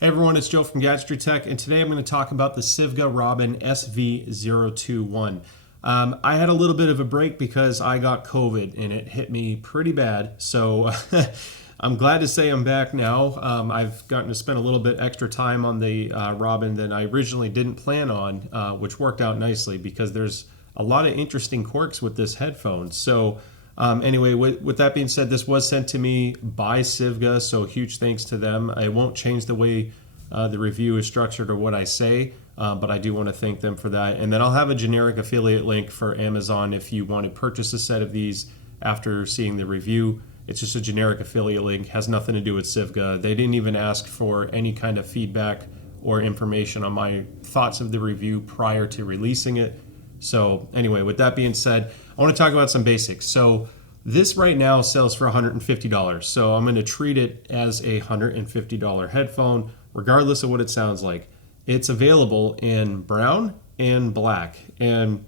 Hey everyone, it's Joe from Gadgetry Tech, and today I'm going to talk about the Sivga Robin SV021. I had a little bit of a break because I got COVID and it hit me pretty bad, so I'm glad to say I'm back now. I've gotten to spend a little bit extra time on the Robin than I originally didn't plan on, which worked out nicely because there's a lot of interesting quirks with this headphone. So anyway, with that being said, this was sent to me by Sivga, so huge thanks to them. I won't change the way the review is structured or what I say, but I do want to thank them for that. And then I'll have a generic affiliate link for Amazon if you want to purchase a set of these after seeing the review. It's just a generic affiliate link, has nothing to do with Sivga. They didn't even ask for any kind of feedback or information on my thoughts of the review prior to releasing it. So anyway, with that being said, I want to talk about some basics. So this right now sells for $150. So I'm going to treat it as a $150 headphone, regardless of what it sounds like. It's available in brown and black. And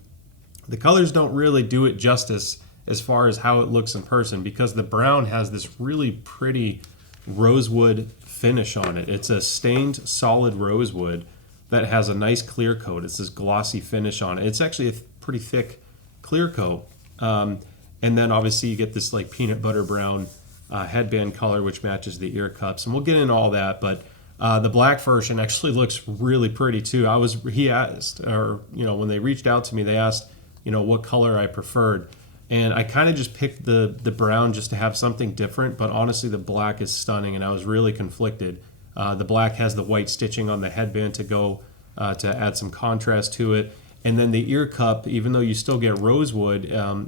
the colors don't really do it justice as far as how it looks in person, because the brown has this really pretty rosewood finish on it. It's a stained solid rosewood that has a nice clear coat. It's this glossy finish on it. It's actually a pretty thick clear coat. And then obviously you get this like peanut butter brown headband color, which matches the ear cups. And we'll get into all that, but the black version actually looks really pretty too. He asked, or when they reached out to me, they asked, what color I preferred. And I kind of just picked the brown just to have something different, but honestly the black is stunning and I was really conflicted. The black has the white stitching on the headband to go to add some contrast to it. And then the ear cup, even though you still get rosewood,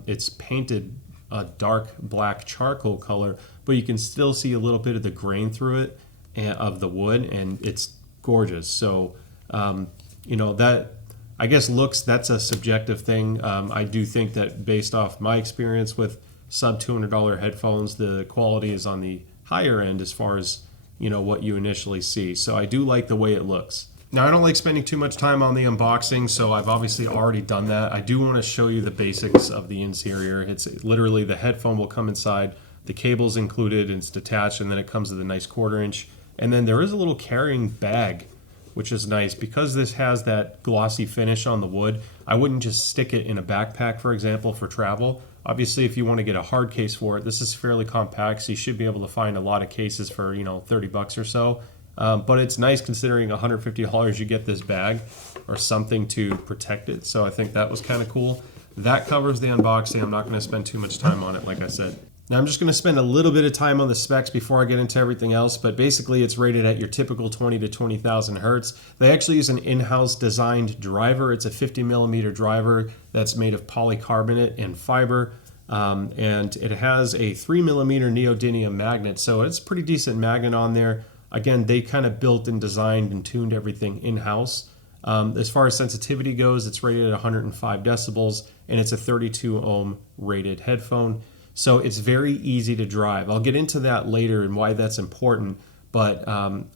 it's painted a dark black charcoal color, but you can still see a little bit of the grain through it of the wood, and it's gorgeous. So, that, I guess that's a subjective thing. I do think that based off my experience with sub $200 headphones, the quality is on the higher end as far as what you initially see. So I do like the way it looks. Now I don't like spending too much time on the unboxing, so I've obviously already done that. I do want to show you the basics of the interior. It's literally the headphone will come inside, the cable's included, and it's detached, and then it comes with a nice 1/4 inch. And then there is a little carrying bag, which is nice because this has that glossy finish on the wood. I wouldn't just stick it in a backpack, for example, for travel. Obviously, if you want to get a hard case for it, this is fairly compact, so you should be able to find a lot of cases for, $30 or so. But it's nice considering $150 you get this bag or something to protect it. So I think that was kind of cool. That covers the unboxing. I'm not going to spend too much time on it, like I said. Now I'm just going to spend a little bit of time on the specs before I get into everything else, but basically it's rated at your typical 20 to 20,000 hertz. They actually use an in-house designed driver. It's a 50mm driver that's made of polycarbonate and fiber, and it has a 3mm neodymium magnet, so it's a pretty decent magnet on there. Again, they kind of built and designed and tuned everything in-house. As far as sensitivity goes, it's rated at 105 decibels, and it's a 32 ohm rated headphone. So it's very easy to drive. I'll get into that later and why that's important. But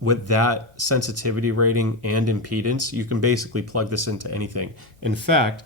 with that sensitivity rating and impedance, you can basically plug this into anything. In fact,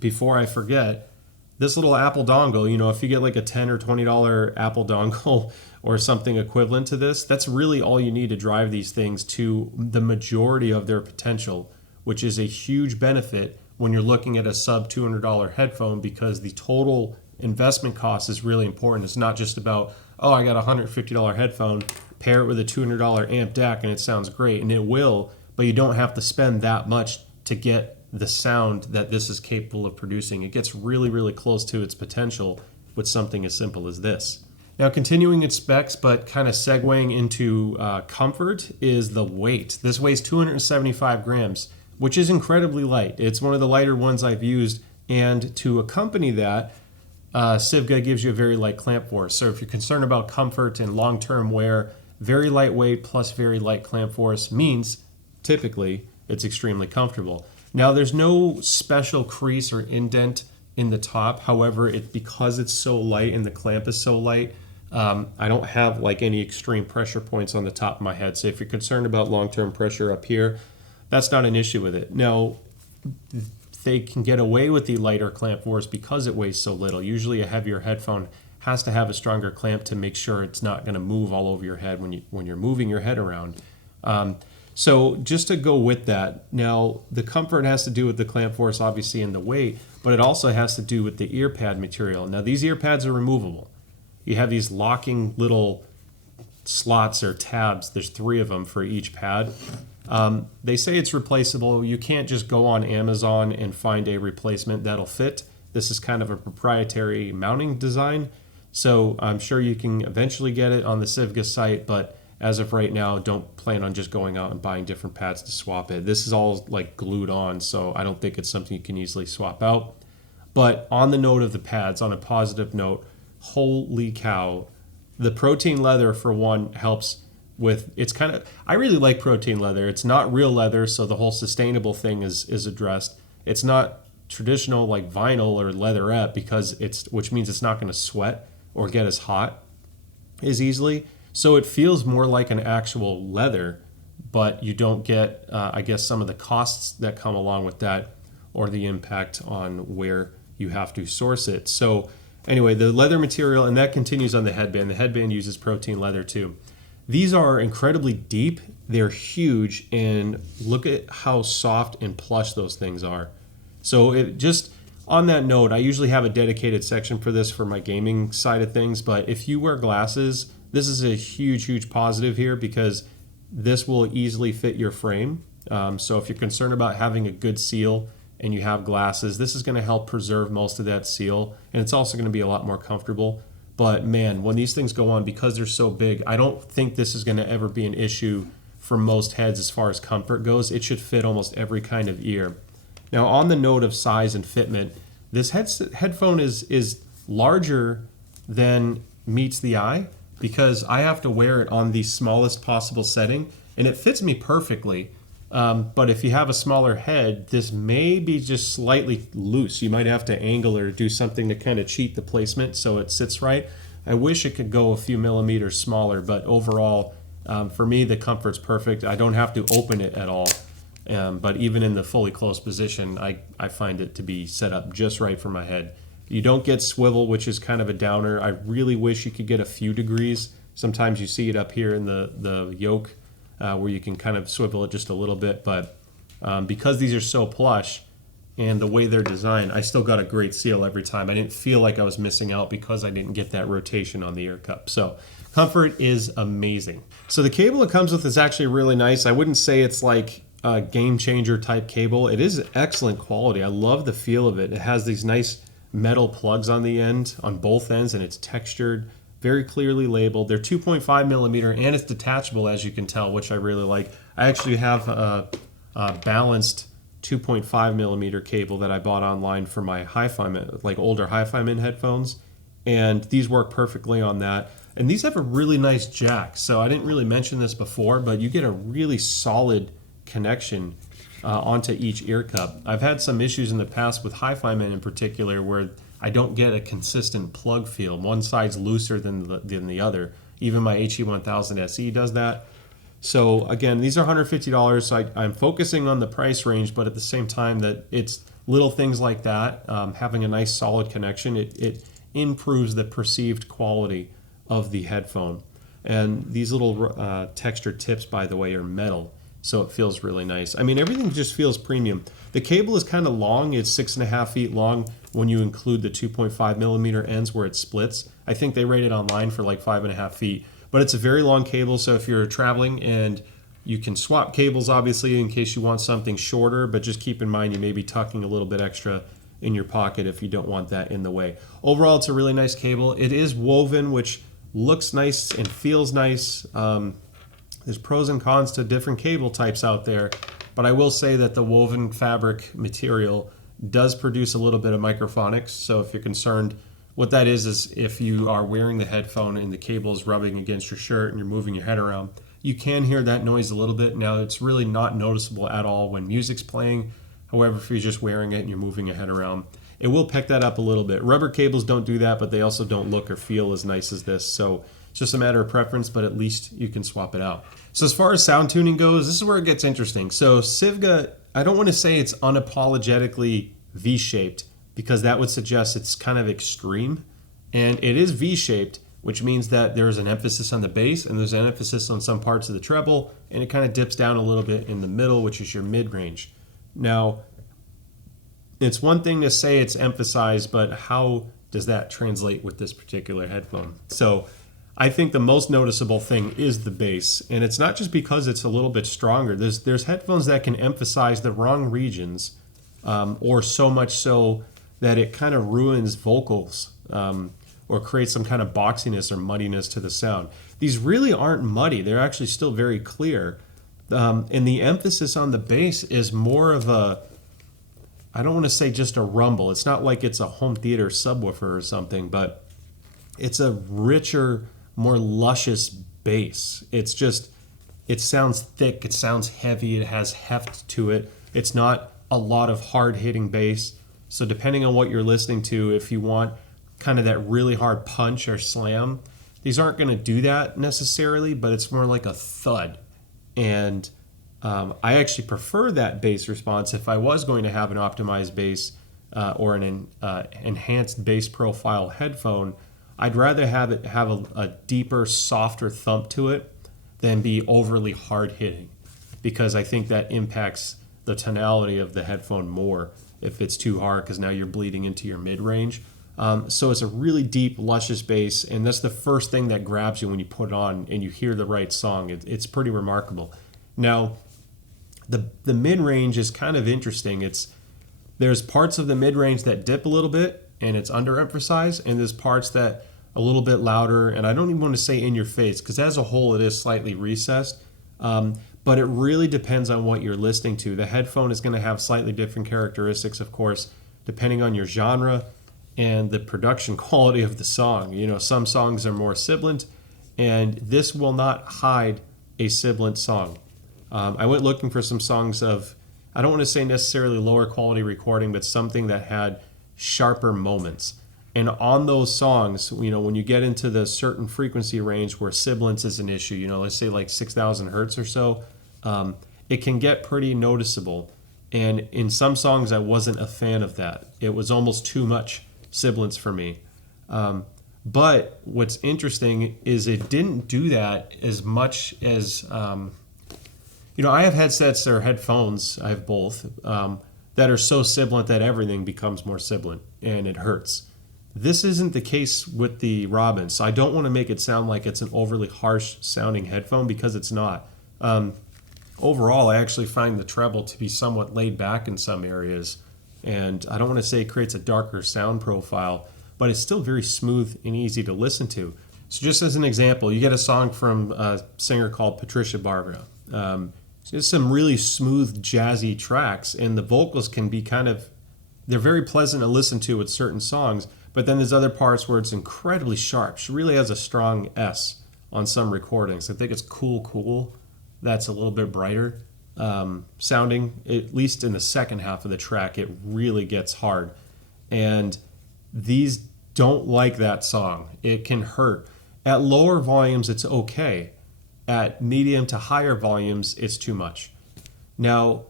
before I forget, this little Apple dongle, if you get like a $10 or $20 Apple dongle or something equivalent to this, that's really all you need to drive these things to the majority of their potential, which is a huge benefit when you're looking at a sub $200 headphone, because the total investment cost is really important. It's not just about, I got a $150 headphone, pair it with a $200 amp DAC and it sounds great, and it will, but you don't have to spend that much to get the sound that this is capable of producing. It gets really, really close to its potential with something as simple as this. Now, continuing its specs, but kind of segueing into comfort, is the weight. This weighs 275 grams, which is incredibly light. It's one of the lighter ones I've used, and to accompany that, Sivga gives you a very light clamp force. So if you're concerned about comfort and long-term wear, very lightweight plus very light clamp force means typically it's extremely comfortable. Now there's no special crease or indent in the top. However, because it's so light and the clamp is so light, I don't have like any extreme pressure points on the top of my head. So if you're concerned about long-term pressure up here, that's not an issue with it. Now, they can get away with the lighter clamp force because it weighs so little. Usually a heavier headphone has to have a stronger clamp to make sure it's not going to move all over your head when you're moving your head around. So just to go with that, now the comfort has to do with the clamp force, obviously, and the weight, but it also has to do with the ear pad material. Now these ear pads are removable. You have these locking little slots or tabs. There's 3 of them for each pad. They say it's replaceable. You can't just go on Amazon and find a replacement that'll fit. This is kind of a proprietary mounting design, so I'm sure you can eventually get it on the Sivga site, but as of right now, don't plan on just going out and buying different pads to swap it. This is all like glued on, so I don't think it's something you can easily swap out. But on the note of the pads, on a positive note, holy cow, the protein leather, for one, helps with, it's kind of, I really like protein leather. It's not real leather, so the whole sustainable thing is addressed. It's not traditional like vinyl or leatherette, which means it's not going to sweat or get as hot as easily. So it feels more like an actual leather, but you don't get, I guess, some of the costs that come along with that, or the impact on where you have to source it. So anyway, the leather material, and that continues on the headband. The headband uses protein leather too. These are incredibly deep. They're huge, and look at how soft and plush those things are. So it just, on that note, I usually have a dedicated section for this for my gaming side of things, but if you wear glasses, this is a huge positive here, because this will easily fit your frame. So if you're concerned about having a good seal and you have glasses, this is going to help preserve most of that seal, and it's also going to be a lot more comfortable. But man, when these things go on, because they're so big, I don't think this is going to ever be an issue for most heads as far as comfort goes. It should fit almost every kind of ear. Now, on the note of size and fitment, this headphone is larger than meets the eye, because I have to wear it on the smallest possible setting, and it fits me perfectly. But if you have a smaller head, this may be just slightly loose. You might have to angle or do something to kind of cheat the placement so it sits right. I wish it could go a few millimeters smaller, but overall, for me, the comfort's perfect. I don't have to open it at all. But even in the fully closed position, I find it to be set up just right for my head. You don't get swivel, which is kind of a downer. I really wish you could get a few degrees. Sometimes you see it up here in the yoke, where you can kind of swivel it just a little bit. But because these are so plush and the way they're designed, I still got a great seal every time. I didn't feel like I was missing out because I didn't get that rotation on the ear cup. So comfort is amazing. So the cable it comes with is actually really nice. I wouldn't say it's like a game changer type cable. It is excellent quality. I love the feel of it. It has these nice metal plugs on the end, on both ends, and it's textured, very clearly labeled. They're 2.5 millimeter, and it's detachable, as you can tell, which I really like. I actually have a balanced 2.5 millimeter cable that I bought online for my hi-fi, like older hi-fi min headphones, and these work perfectly on that. And these have a really nice jack. So I didn't really mention this before, but you get a really solid connection onto each ear cup. I've had some issues in the past with hi-fi men in particular where I don't get a consistent plug feel. One side's looser than the other. Even my HE1000 SE does that. So again, these are $150, so I'm focusing on the price range, but at the same time that it's little things like that, having a nice solid connection, it improves the perceived quality of the headphone. And these little textured tips, by the way, are metal, so it feels really nice. I mean, everything just feels premium. The cable is kind of long. It's 6.5 feet long when you include the 2.5 millimeter ends where it splits. I think they rate it online for like 5.5 feet, but it's a very long cable. So if you're traveling, and you can swap cables, obviously, in case you want something shorter, but just keep in mind you may be tucking a little bit extra in your pocket if you don't want that in the way. Overall, it's a really nice cable. It is woven, which looks nice and feels nice. There's pros and cons to different cable types out there, but I will say that the woven fabric material does produce a little bit of microphonics. So if you're concerned, what that is if you are wearing the headphone and the cable is rubbing against your shirt and you're moving your head around, you can hear that noise a little bit. Now, it's really not noticeable at all when music's playing. However, if you're just wearing it and you're moving your head around, it will pick that up a little bit. Rubber cables don't do that, but they also don't look or feel as nice as this. So it's just a matter of preference, but at least you can swap it out. So as far as sound tuning goes, this is where it gets interesting. So Sivga, I don't want to say it's unapologetically V-shaped, because that would suggest it's kind of extreme. And it is V-shaped, which means that there's an emphasis on the bass and there's an emphasis on some parts of the treble, and it kind of dips down a little bit in the middle, which is your mid-range. Now, it's one thing to say it's emphasized, but how does that translate with this particular headphone? So I think the most noticeable thing is the bass, and it's not just because it's a little bit stronger. There's headphones that can emphasize the wrong regions, or so much so that it kind of ruins vocals, or creates some kind of boxiness or muddiness to the sound. These really aren't muddy. They're actually still very clear. And the emphasis on the bass is more of a, I don't want to say just a rumble. It's not like it's a home theater subwoofer or something, but it's a richer, more luscious bass. It's just, it sounds thick, it sounds heavy, it has heft to it. It's not a lot of hard-hitting bass. So depending on what you're listening to, if you want kind of that really hard punch or slam, these aren't going to do that necessarily, but it's more like a thud. And I actually prefer that bass response if I was going to have an optimized bass or an enhanced bass profile headphone. I'd rather have it have a deeper, softer thump to it than be overly hard hitting, because I think that impacts the tonality of the headphone more if it's too hard, because now you're bleeding into your mid-range. So it's a really deep, luscious bass, and that's the first thing that grabs you when you put it on and you hear the right song. It's pretty remarkable. Now, the mid-range is kind of interesting. There's parts of the mid-range that dip a little bit and it's underemphasized, and there's parts that a little bit louder, and I don't even want to say in your face, because as a whole it is slightly recessed, but it really depends on what you're listening to. The headphone is going to have slightly different characteristics, of course, depending on your genre and the production quality of the song. You know, some songs are more sibilant, and this will not hide a sibilant song. I went looking for some songs of, I don't want to say necessarily lower quality recording, but something that had sharper moments. And on those songs, you know, when you get into the certain frequency range where sibilance is an issue, you know, let's say like 6,000 hertz or so, it can get pretty noticeable. And in some songs, I wasn't a fan of that. It was almost too much sibilance for me. But what's interesting is it didn't do that as much as, you know, I have headsets or headphones, I have both, that are so sibilant that everything becomes more sibilant and it hurts. This isn't the case with the Robin, so I don't want to make it sound like it's an overly harsh sounding headphone, because it's not. Overall, I actually find the treble to be somewhat laid back in some areas, and I don't want to say it creates a darker sound profile, but it's still very smooth and easy to listen to. So just as an example, you get a song from a singer called Patricia Barbara. Just some really smooth, jazzy tracks, and the vocals can be they're very pleasant to listen to with certain songs, but then there's other parts where it's incredibly sharp. She really has a strong S on some recordings. I think it's Cool. That's a little bit brighter sounding, at least in the second half of the track. It really gets hard. And these don't like that song. It can hurt. At lower volumes, it's okay. At medium to higher volumes, it's too much. Now,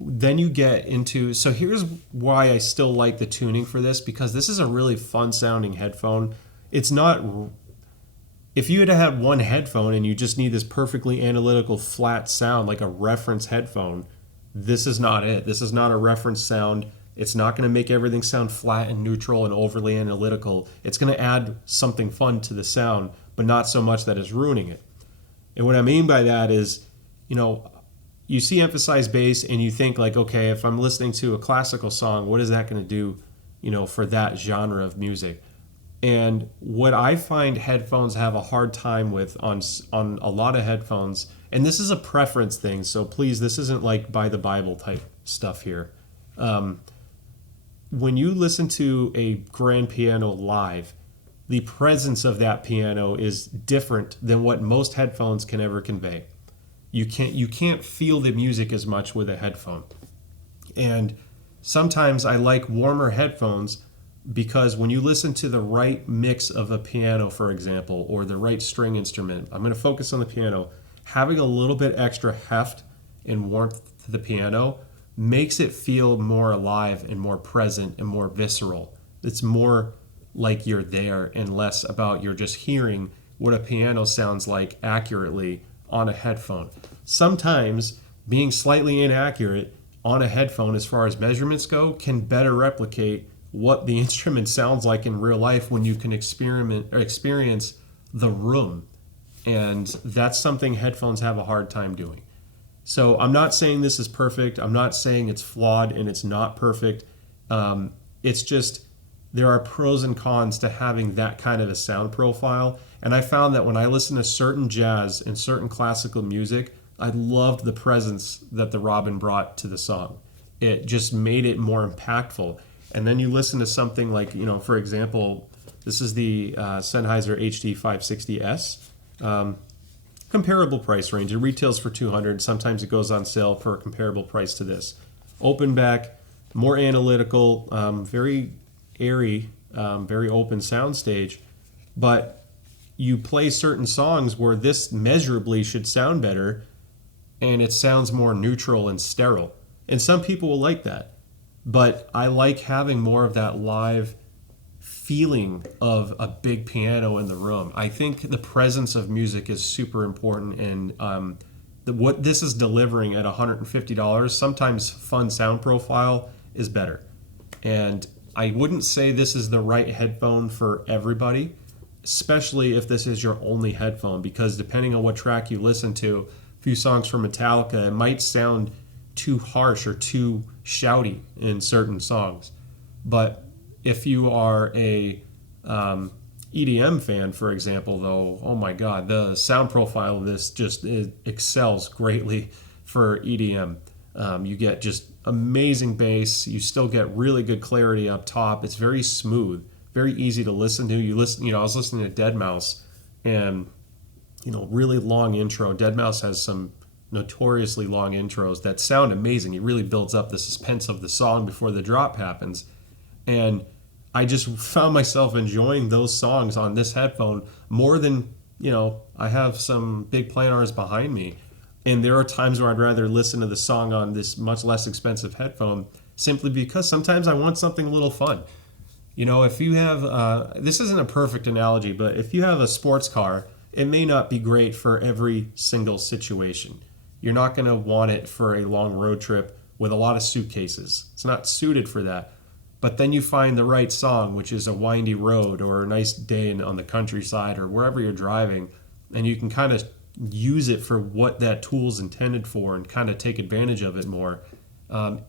then you get into, so here's why I still like the tuning for this, because this is a really fun sounding headphone. It's not, if you had one headphone and you just need this perfectly analytical flat sound like a reference headphone, this is not it. This is not a reference sound. It's not going to make everything sound flat and neutral and overly analytical. It's going to add something fun to the sound, but not so much that it's ruining it. And what I mean by that is, you know, you see emphasized bass and you think like, okay, if I'm listening to a classical song, what is that going to do, you know, for that genre of music? And what I find headphones have a hard time with on a lot of headphones, and this is a preference thing, so please, this isn't like by the Bible type stuff here. When you listen to a grand piano live, the presence of that piano is different than what most headphones can ever convey. You can't feel the music as much with a headphone. And sometimes I like warmer headphones because when you listen to the right mix of a piano, for example, or the right string instrument, I'm going to focus on the piano, having a little bit extra heft and warmth to the piano makes it feel more alive and more present and more visceral. It's more like you're there and less about you're just hearing what a piano sounds like accurately on a headphone. Sometimes being slightly inaccurate on a headphone as far as measurements go can better replicate what the instrument sounds like in real life when you can experience the room. And that's something headphones have a hard time doing. So I'm not saying this is perfect. I'm not saying it's flawed and it's not perfect. It's just there are pros and cons to having that kind of a sound profile. And I found that when I listen to certain jazz and certain classical music, I loved the presence that the Robin brought to the song. It just made it more impactful. And then you listen to something like, for example, this is the Sennheiser HD 560S. Comparable price range. It retails for $200. Sometimes it goes on sale for a comparable price to this. Open back, more analytical, very airy, very open soundstage. But you play certain songs where this measurably should sound better, and it sounds more neutral and sterile. And some people will like that. But I like having more of that live feeling of a big piano in the room. I think the presence of music is super important, and what this is delivering at $150, sometimes fun sound profile is better. And I wouldn't say this is the right headphone for everybody, especially if this is your only headphone, because depending on what track you listen to, a few songs from Metallica, it might sound too harsh or too shouty in certain songs. But if you are a EDM fan, for example, though, oh my God, the sound profile of this just excels greatly for EDM. You get just amazing bass. You still get really good clarity up top. It's very smooth, very easy to listen to. I was listening to Deadmau5, and really long intro. Deadmau5 has some notoriously long intros that sound amazing. It really builds up the suspense of the song before the drop happens. And I just found myself enjoying those songs on this headphone more than, I have some big planars behind me. And there are times where I'd rather listen to the song on this much less expensive headphone simply because sometimes I want something a little fun. If you have, this isn't a perfect analogy, but if you have a sports car, it may not be great for every single situation. You're not going to want it for a long road trip with a lot of suitcases. It's not suited for that. But then you find the right song, which is a windy road or a nice day on the countryside or wherever you're driving, and you can kind of use it for what that tool's intended for and kind of take advantage of it more.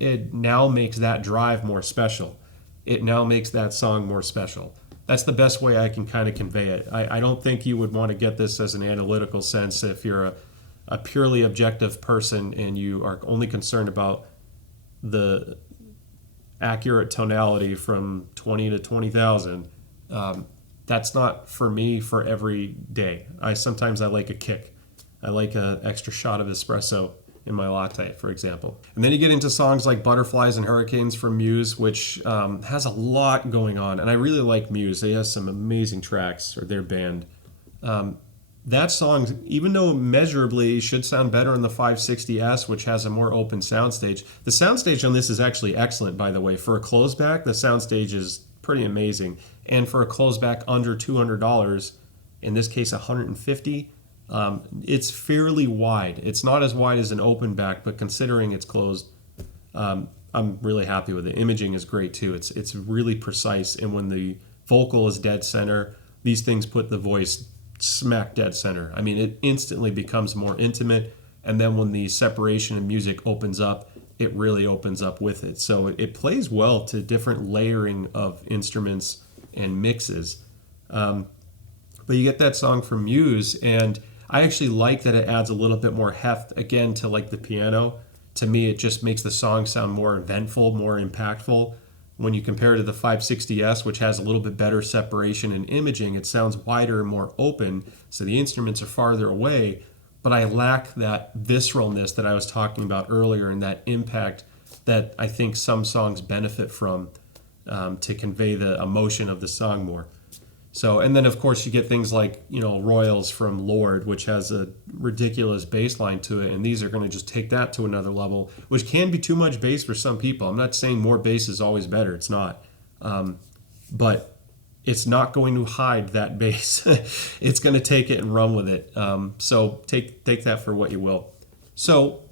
It now makes that drive more special. It now makes that song more special. That's the best way I can kind of convey it. I don't think you would want to get this as an analytical sense if you're a purely objective person and you are only concerned about the accurate tonality from 20 to 20,000. That's not for me for every day. Sometimes I like a kick. I like an extra shot of espresso in my latte, for example. And then you get into songs like Butterflies and Hurricanes from Muse, which has a lot going on. And I really like Muse. They have some amazing tracks, or their band. That song, even though measurably should sound better in the 560S, which has a more open soundstage. The soundstage on this is actually excellent, by the way. For a closeback, the soundstage is pretty amazing. And for a closeback under $200, in this case $150, it's fairly wide. It's not as wide as an open back, but considering it's closed, I'm really happy with it. Imaging is great too. It's really precise, and when the vocal is dead center, these things put the voice smack dead center. I mean, it instantly becomes more intimate, and then when the separation in music opens up, it really opens up with it. So it plays well to different layering of instruments and mixes. But you get that song from Muse, and I actually like that it adds a little bit more heft, again, to like the piano. To me, it just makes the song sound more eventful, more impactful. When you compare it to the 560S, which has a little bit better separation and imaging, it sounds wider and more open, so the instruments are farther away, but I lack that visceralness that I was talking about earlier and that impact that I think some songs benefit from to convey the emotion of the song more. So, and then of course you get things like, Royals from Lord, which has a ridiculous bass line to it, and these are going to just take that to another level, which can be too much bass for some people. I'm not saying more bass is always better. It's not. But it's not going to hide that bass. It's going to take it and run with it. So take that for what you will. So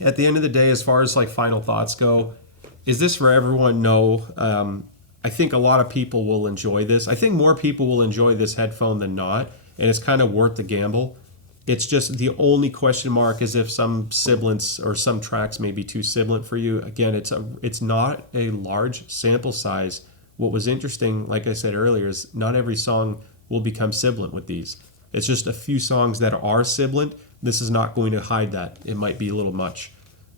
at the end of the day, as far as like final thoughts go, is this for everyone? No. I think a lot of people will enjoy this. I think more people will enjoy this headphone than not, and it's kind of worth the gamble. It's just the only question mark is if some sibilants or some tracks may be too sibilant for you. Again, it's not a large sample size. What was interesting, like I said earlier, is not every song will become sibilant with these. It's just a few songs that are sibilant. This is not going to hide that. It might be a little much,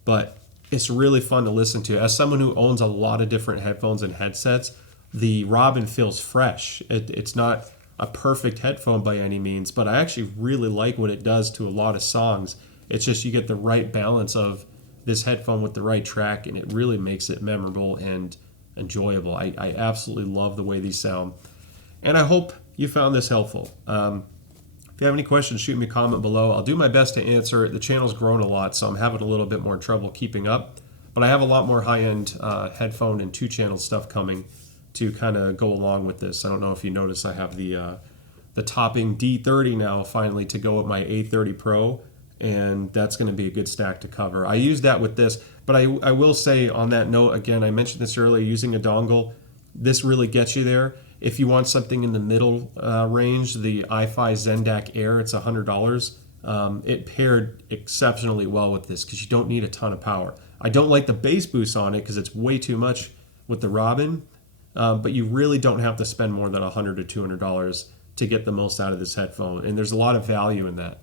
but it's really fun to listen to. As someone who owns a lot of different headphones and headsets, the Robin feels fresh. It's not a perfect headphone by any means, but I actually really like what it does to a lot of songs. It's just you get the right balance of this headphone with the right track, and it really makes it memorable and enjoyable. I absolutely love the way these sound, and I hope you found this helpful. If you have any questions, shoot me a comment below. I'll do my best to answer it. The channel's grown a lot, so I'm having a little bit more trouble keeping up, but I have a lot more high-end headphone and 2-channel stuff coming to kind of go along with this. I don't know if you notice I have the topping D30 now finally to go with my A30 Pro, and that's going to be a good stack to cover. I use that with this, but I will say on that note, again, I mentioned this earlier, using a dongle, this really gets you there. If you want something in the middle range, the iFi Zendak Air, it's $100. It paired exceptionally well with this because you don't need a ton of power. I don't like the bass boost on it because it's way too much with the Robin, but you really don't have to spend more than $100 to $200 to get the most out of this headphone, and there's a lot of value in that.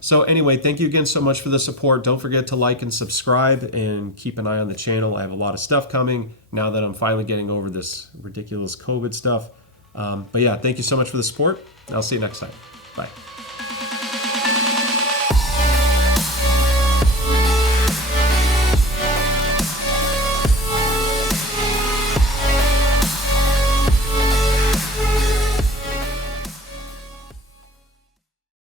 So anyway, thank you again so much for the support. Don't forget to like and subscribe and keep an eye on the channel. I have a lot of stuff coming now that I'm finally getting over this ridiculous COVID stuff. But yeah, thank you so much for the support, and I'll see you next time. Bye.